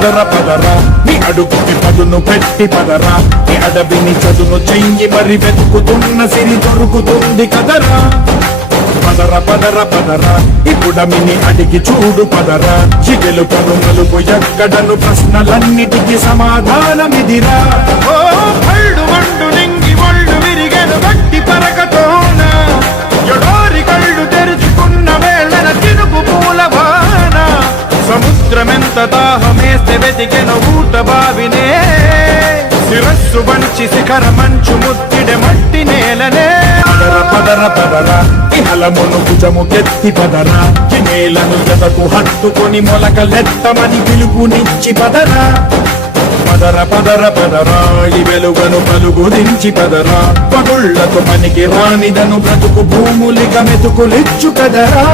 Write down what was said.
పదర పదర నీ అడుగుకి పదును పెట్టి పదరా నీ అడవిని చదును చెయ్యి మరి వెతుకుతున్న సిరి దొరుకుతుంది కదరా పదర పదర పదర ఇప్పుడమిని అడిగి చూడు పదరా చిగెలుకను మలుపు ఎక్కడను ప్రశ్నలన్నిటికీ సమాధానమిదిరా ఓ పళ్ళు మండు నింగి ఒళ్ళు విరిగెను గట్టి పరకతోన ఎడోరి కళ్ళు తెరుచుకున్న వేళన తిరుగు పూలవాన సముద్రమెంత దాహమేస్తే వెతికెను ఊట బావినే శిరస్సు వంచి శిఖర మంచు ముత్తిడె మట్టి నేలనే పదర పదర పదర ఇహలమును భుజము కెత్తి పదరా నేలను జతకు హత్తుకొని మొలకలెత్తమని పిలుపునిచ్చి పదరా పదర పదర పదరా ఈ వెలుగను పలుగు దించి పదరా పగుళ్లకు పనికి రానిదను బ్రతుకు భూములిక మెతుకులిచ్చు కదరా